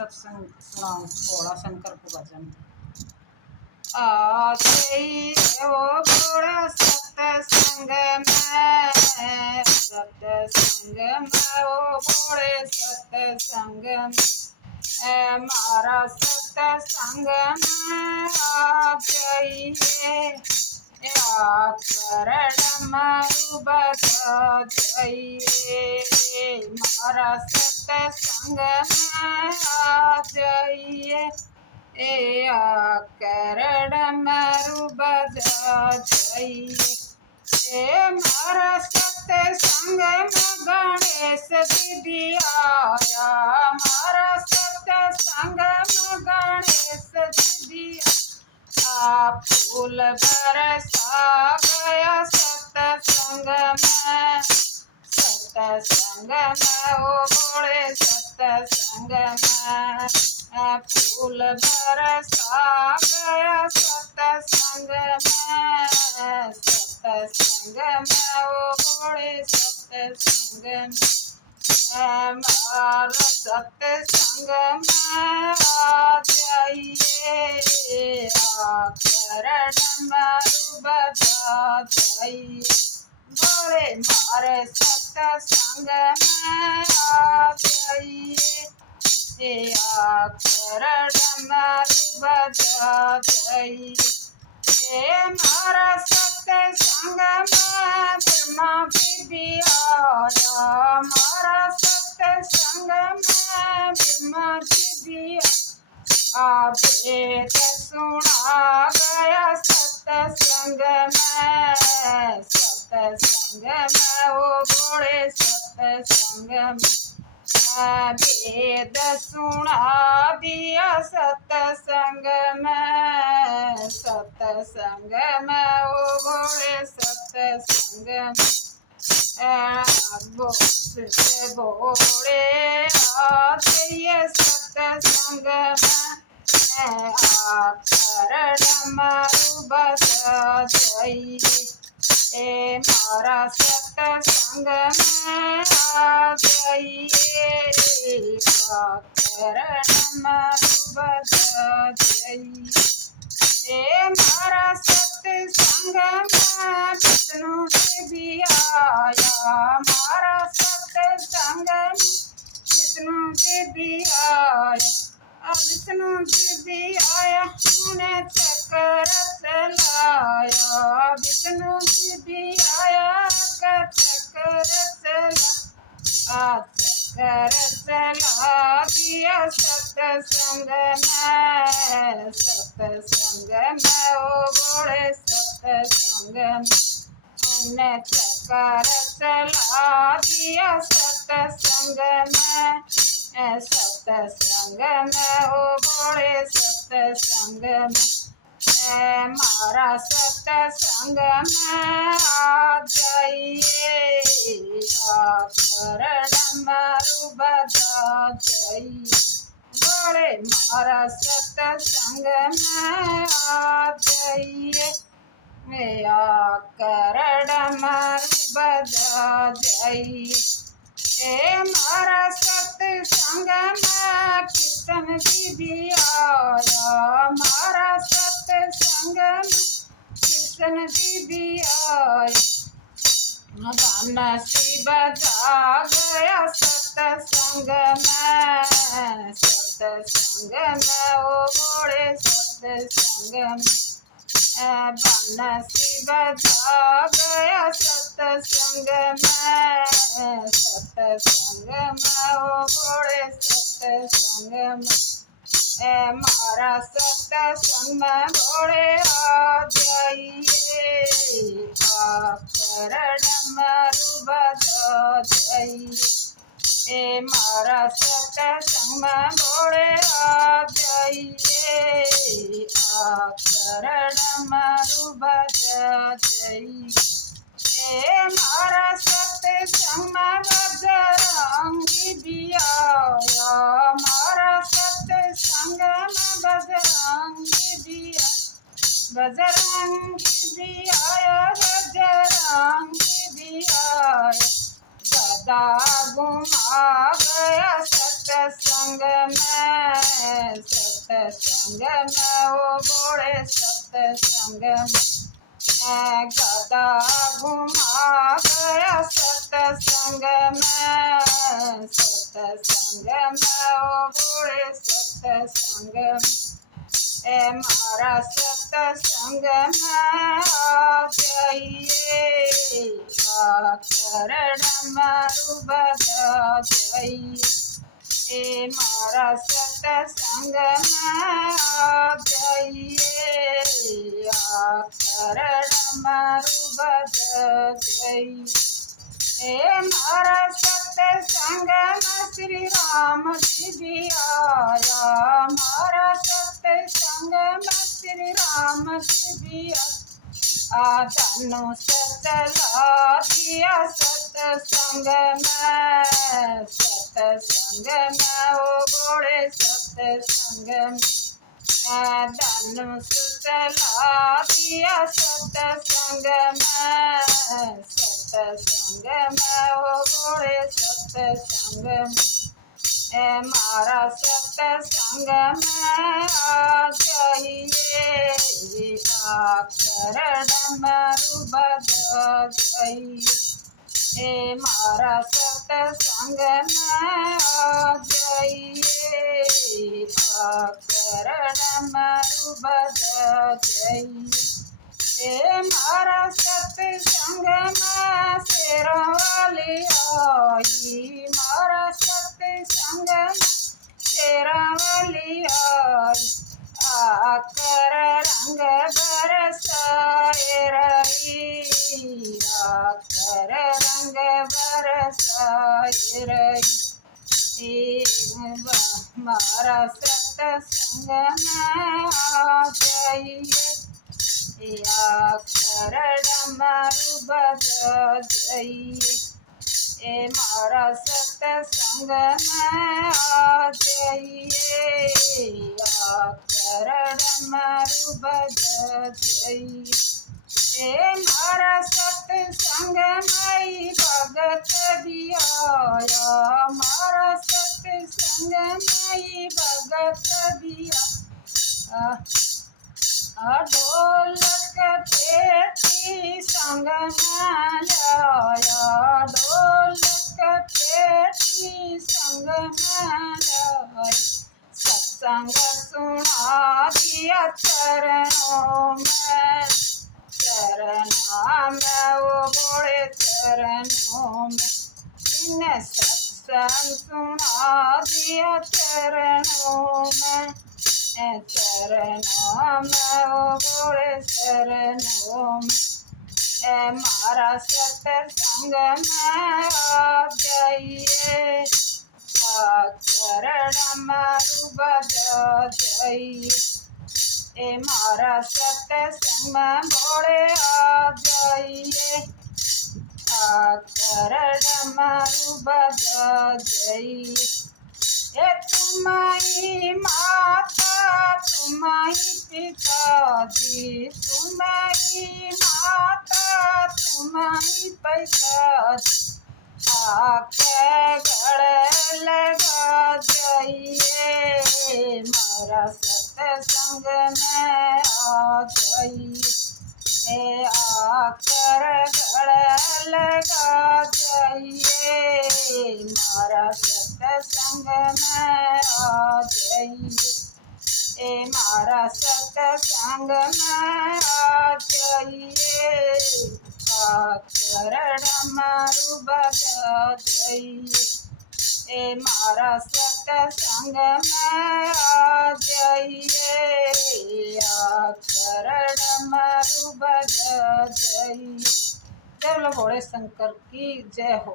सत्संग सुनाऊं थोड़ा शंकर को भजन। आते वो बड़ा सत्संग में, सत्संग में वो बड़े सत्संग में, मारा सत्संग में आ जाइए, आकर मारू बता जाइए, मारा सत्संग में आ जाइए, आकर मारू बजा जाइए। मारा सत्संग में गणेश दीदी आया, मारा सत्संग में गणेश दीदी फूल बरसा गया सत्संग में, सत्संग में ओ बड़े सत्संग में, फूल बरसा गया सत्संग में, सत्संग में ओ बड़े सत्संग में, मारा सत्संग में आ जाइए, आकर डमरू बजा जाइए, बोले मारे सत्संग में आ जाइए, आकर डमरू बजा जाइए। मारा सत्संग में ब्रह्मा बीबी आया, मारा सत्संग में ब्रह्मा बीबी वेद सुना गया सत्संग में, सत्संग में वो बड़े सत्संग में, वेद सुना दिया सत्संग में, सत्संग में वो बड़े सत्संग में, बोले आ जाइए सत्संग में, आकर डमरू बजा जाइए, मारा सत्संग में आ जाइए, आकर डमरू बजा जाइए। मारा सत्संग में विष्णु देवी आया, मारा सत्संग में विष्णु देवी आया, विष्णु देवी आया उन्हें चक्कर चलाया, विष्णु देवी आया चक्कर चला, चक्कर चला दिया सत्संग में, सत्संग में ओ बड़े सत्संग में, उन्हें चक्कर चला दिया सत्संग में, सत्संग में ओ बड़े सत्संग में, मारा सत्संग में आ जाइए, आकर डमरू बजा जाइए, बड़े मारा सत्संग में आ जाइए, आकर डमरू बजा जाइए। मारा सत्संग में कृष्ण दीदी आया, मारा सत्संग में कृष्ण दीदी आया, बंसी बजा गया सत्संग में, सत्संग में ओ बड़े सत्संग में, बंसी बजा गया सत्संग में, सत्संग में ओ बड़े सत्संग में, मारा सत्संग में बड़े आ जाइए, आकर डमरू बजा जाइए, मारा सत्संग में बड़े आ जाइए, आकर डमरू बजा जाइए। मारा सत्संग में बजरंगी भी आया, मारा सत्संग में बजरंगी भी आया, बजरंगी भी आया, बजरंगी भी आया, गदा घुमा गया सत्संग में, सत्संग में ओ भोले सत्संग में। गदा घुमा गया सत्संग में, सत्संग में ओ भोले सत्संग में। मारा सत्संग में आ जाइए, आकर डमरू बजा जाइए। मारा सत्संग में आ जाइए, आकर डमरू बजा जाइए। मारा सत्संग में श्री राम जी भी आया, मारा सत्संग में श्री राम जी भी आया। धनुष चला दिया सत्संग में, सत्संग में ओ घोड़े सत्संग में। धनुष चला दिया सत्संग में, सत्संग में ओ घोड़े सत्संग में। मारा सत्संग में आ जाइए, आकर डमरू बजा जाइए। मारा सत्संग में आ जाइए, आकर डमरू बजा जाइए। मारा सत्संग में शेरों वाली आई, मारा सत्संग में शेरों वाली आई। आकर रंग बरसाए रही, आकर रंग बरसाए रही। मारा सत्संग में आ जाइए, आकर डमरू बजा जाइए। मारा सत्संग में आ जाइए, आकर डमरू बजा जाइए। मारा सत्संग में भगत भी आया, मारा सत्संग में भगत भी आया। ढोलक पेटी संग में लाया, ढोलक पेटी संग में लाया। सत्संग सुना दिया चरणों में, चरणों में वो बड़े चरणों में। इन्हें सत्संग सुना दिया चरणों में, चरणों में ओ भोले चरणों में। मारा सत्संग में आ जाइए, आकर डमरू बजा जाइए। मारा सत्संग में भोले आ जाइए, आकर डमरू बजा जाइए। तुम्हारी माता तुम्हारी पिताजी, तुम्हारी माता तुम्हारी पिताजी। आके गले लगा जाइए, मारा सत्संग में आ जाइए। आकर गले लगा जाइए, मारा सत्संग में आ जाइए। मारा सत्संग में आ जाइए, आकर डमरू बजा जाइए। मारा सत्संग में आ जाइए, आकर डमरू बजा जाइए। जय बोलो भोले शंकर की जय हो।